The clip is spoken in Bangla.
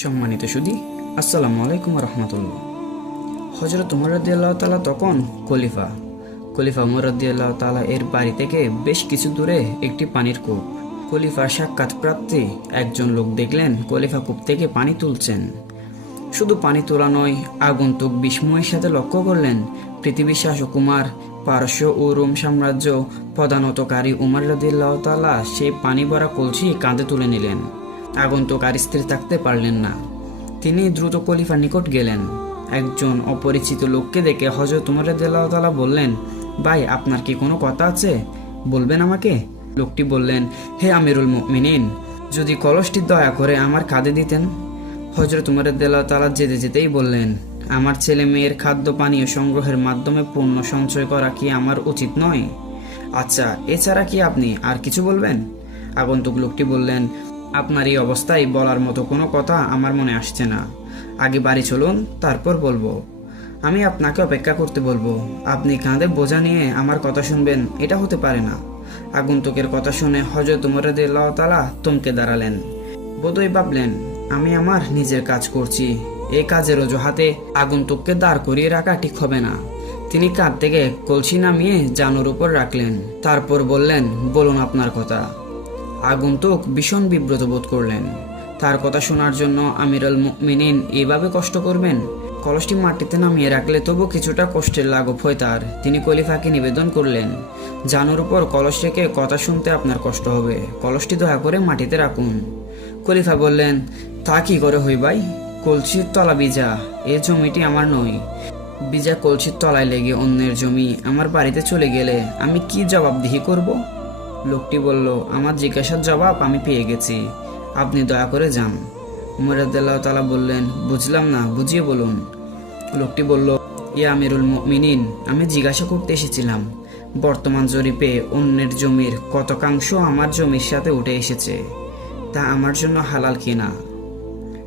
সম্মানিত সুদী আসসালামু আলাইকুম রহমতুল্লাহ। হজরত উমর রদিয়াল্লাহ তালা তখন খলিফা। খলিফা উমর রদিয়াল্লাহ তালা এর বাড়ি থেকে বেশ কিছু দূরে একটি পানির কূপ। খলিফা সাক্ষাৎ প্রাপ্তি একজন লোক দেখলেন খলিফা কূপ থেকে পানি তুলছেন। শুধু পানি তোলা নয়, আগন্তুক বিস্ময়ের সাথে লক্ষ্য করলেন পৃথিবীর শাসকুমার, পারস্য ও রোম সাম্রাজ্য প্রধানতকারী উমর রদিল্লাহ তালা সেই পানি ভরা কলসি কাঁধে তুলে নিলেন। আগন্তুক আর স্থির থাকতে পারলেন না। তিনি দ্রুত খলিফার নিকট গেলেন। একজন অপরিচিত লোককে দেখে হজরত উমর তালা বললেন, ভাই, আপনার কি কোনো কথা আছে? বলবেন আমাকে? লোকটি বললেন, হে আমিরুল মুমিনিন, যদি কলসটি দয়া করে আমার কাঁধে দিতেন? হজরত উমর তালা যেতে যেতেই বললেন, আমার ছেলে মেয়ের খাদ্য পানীয় সংগ্রহের মাধ্যমে পণ্য সঞ্চয় করা কি আমার উচিত নয়? আচ্ছা এছাড়া কি আপনি আর কিছু বলবেন? আগন্তুক লোকটি বললেন আপনার এই অবস্থায় বলার মতো কোনো কথা আমার মনে আসছে না। আগে বাড়ি চলুন, তারপর বলব। আমি আপনাকে অপেক্ষা করতে বলব। আপনি কাঁধে বোঝা নিয়ে আমার কথা শুনবেন, এটা হতে পারে না। আগন্তুকের কথা শুনে হজরত উমর রাদিয়াল্লাহু তাআলা থমকে দাঁড়ালেন। বোধহয় ভাবলেন, আমি আমার নিজের কাজ করছি। এই কাজের অজুহাতে আগন্তুককে দাঁড় করিয়ে রাখা ঠিক হবে না। তিনি কাঁধ থেকে কলসি নামিয়ে জানুর উপর রাখলেন। তারপর বললেন, বলুন আপনার কথা। আগন্তুক ভীষণ বিব্রত বোধ করলেন। তার কথা শোনার জন্য আমিরুল মিনিন এভাবে কষ্ট করবেন? কলসটি মাটিতে নামিয়ে রাখলে তবু কিছুটা কষ্টের লাঘব হয় তার। তিনি কলিফাকে নিবেদন করলেন, জানুর উপর কলস রেখে কথা শুনতে আপনার কষ্ট হবে। কলসটি দয়া করে মাটিতে রাখুন। কলিফা বললেন, তা কি করে হই ভাই? কলসির তলা বিজা এ জমিটি আমার নয়। বিজা কলসির তলায় লেগে অন্যের জমি আমার বাড়িতে চলে গেলে আমি কি জবাবদিহি করব? লোকটি বলল, আমার জিজ্ঞাসার জবাব আমি পেয়ে গেছি। আপনি দয়া করে যান। উমর আদাল্লাহ তালা বললেন, বুঝলাম না, বুঝিয়ে বলুন। লোকটি বলল, ইয়া আমিরুল মিনিন আমি জিজ্ঞাসা করতে এসেছিলাম। বর্তমান জরিপে অন্যের জমির কতকাংশ আমার জমির সাথে উঠে এসেছে। তা আমার জন্য হালাল কিনা